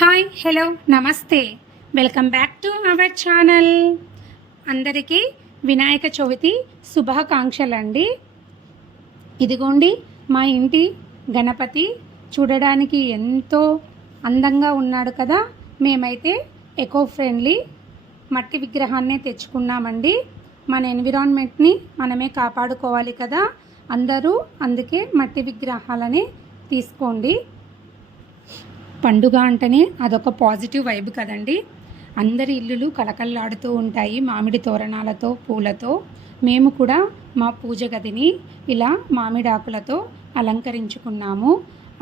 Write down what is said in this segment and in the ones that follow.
Hi hello నమస్తే. Welcome back to our channel. అందరికీ వినాయక చవితి శుభాకాంక్షలండి. ఇదిగోండి మా ఇంటి గణపతి చూడడానికి ఎంతో అందంగా ఉన్నాడు కదా. మేమైతే ఎకో ఫ్రెండ్లీ మట్టి విగ్రహాన్నే తెచ్చుకున్నామండి. మన ఎన్విరాన్మెంట్ని మనమే కాపాడుకోవాలి కదా. అందరూ అందుకే మట్టి విగ్రహాలని తీసుకోండి. పండుగ అంటేనే అదొక పాజిటివ్ వైబ్ కదండి. అందరి ఇల్లులు కలకల్లాడుతూ ఉంటాయి మామిడి తోరణాలతో పూలతో. మేము కూడా మా పూజ గదిని ఇలా మామిడి ఆకులతో అలంకరించుకున్నాము.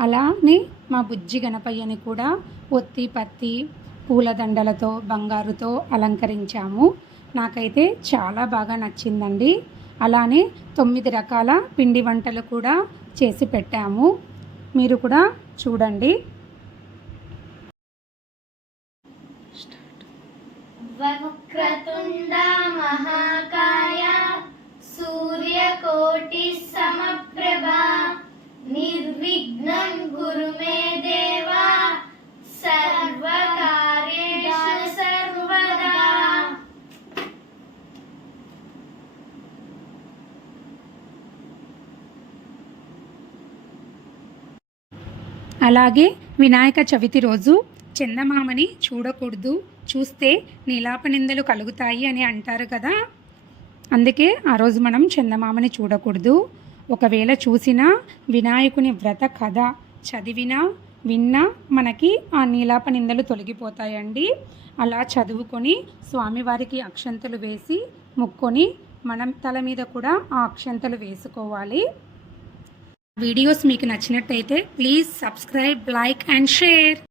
అలానే మా బుజ్జి గణపయ్యని కూడా ఒత్తి పత్తి పూలదండలతో బంగారుతో అలంకరించాము. నాకైతే చాలా బాగా నచ్చిందండి. అలానే తొమ్మిది రకాల పిండి వంటలు కూడా చేసి పెట్టాము. మీరు కూడా చూడండి. వక్రతుండ మహాకాయ అలాగే వినాయక చవితి రోజు చందమామని చూడకూడదు చూస్తే నీలాపనిందలు కలుగుతాయి అని అంటారు కదా. అందుకే ఆ రోజు మనం చందమామని చూడకూడదు. ఒకవేళ చూసినా వినాయకుని వ్రత కథ చదివినా విన్నా మనకి ఆ నీలాపనిందలు తొలగిపోతాయండి. అలా చదువుకొని స్వామివారికి అక్షంతలు వేసి ముక్కొని మనం తల మీద కూడా ఆ అక్షంతలు వేసుకోవాలి. వీడియోస్ మీకు నచ్చినట్టయితే please subscribe like and share.